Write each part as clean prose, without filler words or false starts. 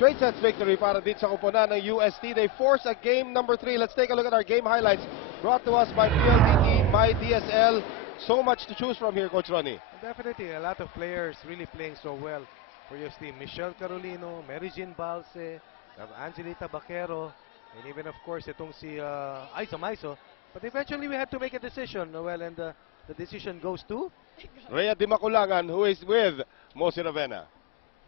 straight sets victory para dito sa kuponan ng UST. They force a game number 3. Let's take a look at our game highlights brought to us by PLDT, MyDSL. So much to choose from here, Coach Ronnie. Definitely, a lot of players really playing so well for UST. Michelle Carolino, Mary Jean Balse, Angelita Baquero, and even of course itong si Aiza Maiso. But eventually we had to make a decision, Noel, and the decision goes to Rhea Dimaculangan, who is with Mosi Ravenna.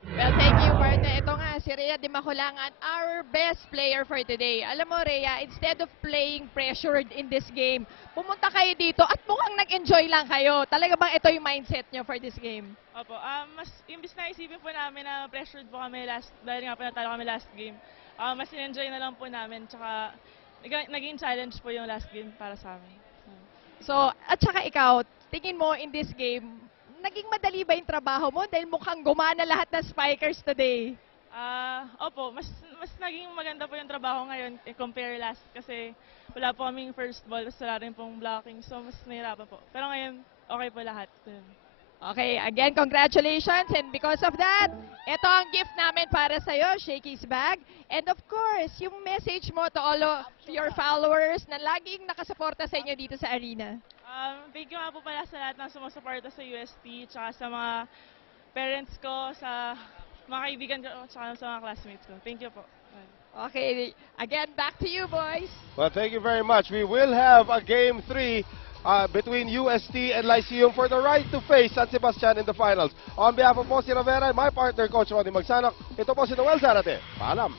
Well, thank you, partner. Ito nga, si Rhea Dimaculangan, our best player for today. Alam mo, Rhea, instead of playing pressured in this game, pumunta kayo dito at mukhang nag-enjoy lang kayo. Talaga bang ito yung mindset nyo for this game? Opo, mas imbis na isipin po namin na pressured po kami dahil nga po natalo kami last game, mas in-enjoy na lang po namin, tsaka naging challenge po yung last game para sa amin. So, at saka ikaw, tingin mo in this game, naging madali ba yung trabaho mo dahil mukhang gumana lahat ng spikers today? Opo, mas naging maganda po yung trabaho ngayon compare last kasi wala po kaming first ball, wala rin pong blocking, so mas nahirapan po. Pero ngayon, okay po lahat. Okay, again, congratulations. And because of that, ito ang gift namin para sa'yo, Shakey's bag. And of course, yung message mo to all of your followers na laging nakasuporta sa inyo dito sa arena. Thank you nga po pala sa lahat ng sumusuporta sa UST, tsaka sa mga parents ko, sa mga kaibigan ko, tsaka sa mga classmates ko. Thank you po. Okay, again, back to you, boys. Well, thank you very much. We will have a game 3 between UST and Lyceum for the right to face San Sebastian in the finals. On behalf of Mosi Ravenna and my partner, Coach Ronnie Magsanok, ito po si Noel Zarate. Paalam.